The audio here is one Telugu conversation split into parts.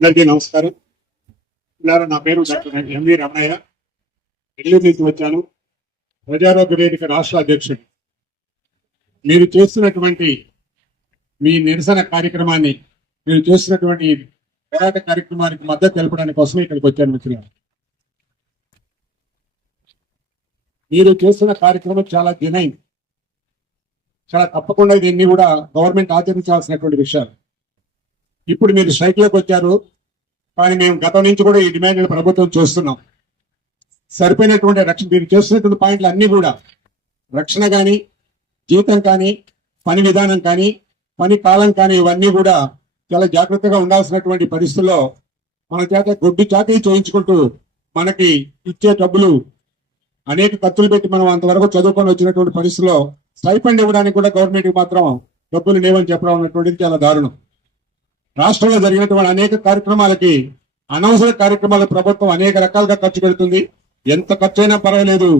అందరికీ నమస్కారం. నా పేరు డాక్టర్ ఎంవి రమణయ్య. నెల్లూరు నుంచి వచ్చాను. ప్రజారోగ్య వేదిక రాష్ట్ర అధ్యక్షుడు. మీరు చేస్తున్నటువంటి మీ నిరసన కార్యక్రమాన్ని, మీరు చేస్తున్నటువంటి పోరాట కార్యక్రమానికి మద్దతు తెలపడానికి కోసం ఇక్కడికి వచ్చాను మిత్రులు. మీరు చేస్తున్న కార్యక్రమం చాలా జెన్యూన్, చాలా తప్పకుండా దీన్ని కూడా గవర్నమెంట్ ఆచరించాల్సినటువంటి విషయాలు. ఇప్పుడు మీరు స్ట్రైక్లోకి వచ్చారు, కానీ మేము గతం నుంచి కూడా ఈ డిమాండ్లు ప్రభుత్వం చూస్తున్నాం. సరిపోయినటువంటి రక్షణ, మీరు చేస్తున్నటువంటి పాయింట్లు అన్నీ కూడా రక్షణ కానీ, జీతం కానీ, పని విధానం కానీ, పని కాలం కానీ, ఇవన్నీ కూడా చాలా జాగ్రత్తగా ఉండాల్సినటువంటి పరిస్థితుల్లో మన చేత గొడ్డు చాకరీ చేయించుకుంటూ మనకి ఇచ్చే డబ్బులు అనేక ఖర్చులు పెట్టి మనం అంతవరకు చదువుకొని వచ్చినటువంటి పరిస్థితుల్లో స్టైఫండ్ ఇవ్వడానికి కూడా గవర్నమెంట్కి మాత్రం డబ్బులు లేవని చెప్పడం అన్నటువంటిది చాలా దారుణం. రాష్ట్రంలో జరిగినటువంటి అనేక కార్యక్రమాలకి, అనవసర కార్యక్రమాల ప్రభుత్వం అనేక రకాలుగా ఖర్చు పెడుతుంది. ఎంత ఖర్చు అయినా పర్వాలేదు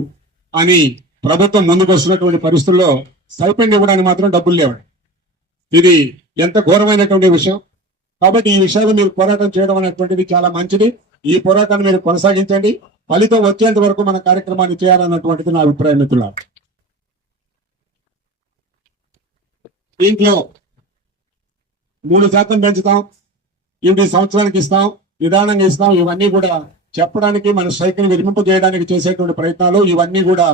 అని ప్రభుత్వం ముందుకు వస్తున్నటువంటి పరిస్థితుల్లో స్టైఫండ్ ఇవ్వడానికి మాత్రం డబ్బులు లేవండి. ఇది ఎంత ఘోరమైనటువంటి విషయం. కాబట్టి ఈ విషయాలు మీరు పోరాటం చేయడం అనేటువంటిది చాలా మంచిది. ఈ పోరాటాన్ని మీరు కొనసాగించండి. ఫలితం వచ్చేంత వరకు మన కార్యక్రమాన్ని చేయాలన్నటువంటిది నా అభిప్రాయం మిత్రులారా. దీంట్లో 3% పెంచుతాం, ఇవి సంవత్సరానికి ఇస్తాం, నిదానంగా ఇస్తాం, ఇవన్నీ కూడా చెప్పడానికి, మన స్ట్రైక్ని విరమింపు చేయడానికి చేసేటువంటి ప్రయత్నాలు ఇవన్నీ కూడా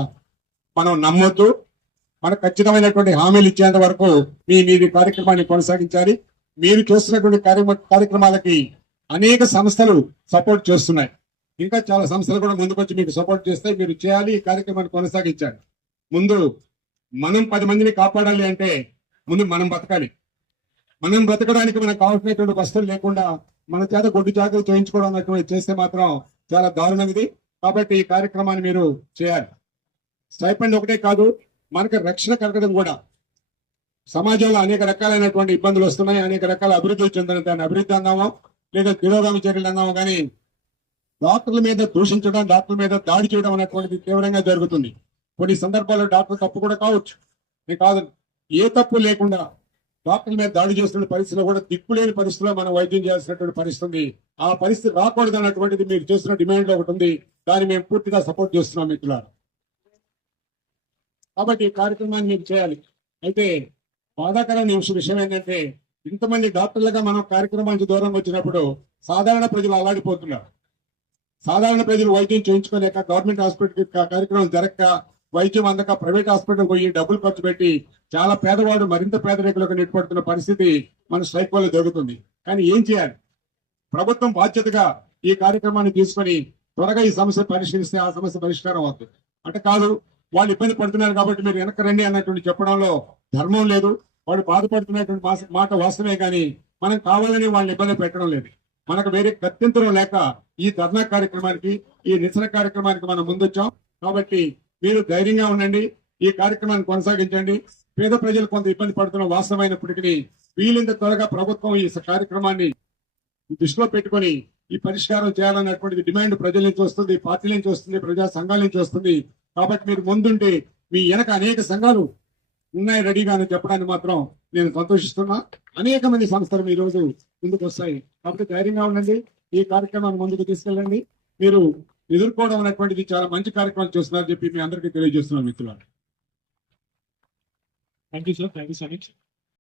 మనం నమ్మొద్దు. మనకు ఖచ్చితమైనటువంటి హామీలు ఇచ్చేంత వరకు మీది కార్యక్రమాన్ని కొనసాగించాలి. మీరు చేస్తున్నటువంటి కార్యక్రమాలకి అనేక సంస్థలు సపోర్ట్ చేస్తున్నాయి. ఇంకా చాలా సంస్థలు కూడా ముందుకొచ్చి మీకు సపోర్ట్ చేస్తే మీరు చేయాలి, ఈ కార్యక్రమాన్ని కొనసాగించాలి. ముందు మనం 10 మందిని కాపాడాలి అంటే ముందు మనం బతకాలి. మనం బ్రతకడానికి మనకు కావాల్సినటువంటి వస్తువులు లేకుండా మన చేత గొడ్డు చాకరీ చేయించుకోవడం అన్నటువంటి చేస్తే మాత్రం చాలా దారుణం ఇది. కాబట్టి ఈ కార్యక్రమాన్ని మీరు చేయాలి. స్టైఫండ్ ఒకటే కాదు, మనకు రక్షణ కలగడం కూడా. సమాజంలో అనేక రకాలైనటువంటి ఇబ్బందులు వస్తున్నాయి, అనేక రకాల అభివృద్ధులు చెందిన దాన్ని అభివృద్ధి అందామో లేదా తిరోగామి చర్యలు అందామో, కానీ డాక్టర్ల మీద దూషించడం, డాక్టర్ల మీద దాడి చేయడం అనేటువంటిది తీవ్రంగా జరుగుతుంది. కొన్ని సందర్భాల్లో డాక్టర్ తప్పు కూడా కావచ్చు, కాదు, ఏ తప్పు లేకుండా డాక్టర్ల మీద దాడి చేస్తున్న పరిస్థితిలో కూడా దిక్కులేని పరిస్థితిలో మనం వైద్యం చేయాల్సినటువంటి పరిస్థితి. ఆ పరిస్థితి రాకూడదు అన్నటువంటిది మీరు చేస్తున్న డిమాండ్ ఒకటి ఉంది. దాన్ని మేము పూర్తిగా సపోర్ట్ చేస్తున్నాం మిత్రులారా. కాబట్టి ఈ కార్యక్రమాన్ని మీరు చేయాలి. అయితే బాధాకరమైన విషయం ఏంటంటే, ఇంతమంది డాక్టర్లుగా మనం కార్యక్రమానికి దూరంగా వచ్చినప్పుడు సాధారణ ప్రజలు అల్లాడిపోతున్నారు. సాధారణ ప్రజలు వైద్యం చేయించుకోలేక, గవర్నమెంట్ హాస్పిటల్కి కార్యక్రమం జరగక, వైద్యం అందక ప్రైవేట్ హాస్పిటల్ పోయి డబ్బులు ఖర్చు పెట్టి చాలా పేదవాడు మరింత పేదరికలకు నెట్టుపడుతున్న పరిస్థితి మన స్ట్రైక్ వల్ల జరుగుతుంది. కానీ ఏం చేయాలి? ప్రభుత్వం బాధ్యతగా ఈ కార్యక్రమాన్ని తీసుకొని త్వరగా ఈ సమస్య పరిష్కరిస్తే ఆ సమస్య పరిష్కారం అవుతుంది. అంటే కాదు, వాళ్ళు ఇబ్బంది పడుతున్నారు కాబట్టి మీరు వెనక్కి రండి అన్నటువంటి చెప్పడంలో ధర్మం లేదు. వాళ్ళు బాధపడుతున్నటువంటి మాట వాస్తవమే, కానీ మనం కావాలని వాళ్ళని ఇబ్బంది పెట్టడం లేదు. మనకు వేరే గత్యంతరం లేక ఈ ధర్నా కార్యక్రమానికి, ఈ నిరసన కార్యక్రమానికి మనం ముందొచ్చాం. కాబట్టి మీరు ధైర్యంగా ఉండండి, ఈ కార్యక్రమాన్ని కొనసాగించండి. పేద ప్రజలు కొంత ఇబ్బంది పడుతున్న వాస్తవమైనప్పటికీ వీలైనంత త్వరగా ప్రభుత్వం ఈ కార్యక్రమాన్ని దృష్టిలో పెట్టుకొని ఈ పరిష్కారం చేయాలన్నటువంటిది డిమాండ్ ప్రజల నుంచి వస్తుంది, పార్టీల నుంచి వస్తుంది, ప్రజా సంఘాల నుంచి వస్తుంది. కాబట్టి మీరు ముందుంటే మీ వెనక అనేక సంఘాలు ఉన్నాయి రెడీగా అని చెప్పడానికి మాత్రం నేను సంతోషిస్తున్నా. అనేక మంది సంస్థలు ఈ రోజు ముందుకు వస్తాయి. కాబట్టి ధైర్యంగా ఉండండి, ఈ కార్యక్రమాన్ని ముందుకు తీసుకెళ్ళండి. మీరు ఎదుర్కోవడం అనేటువంటిది చాలా మంచి కార్యక్రమం చేస్తున్నారని చెప్పి మీ అందరికీ తెలియజేస్తున్నాను మిత్రులారా. Thank you, sir. Thank you so much.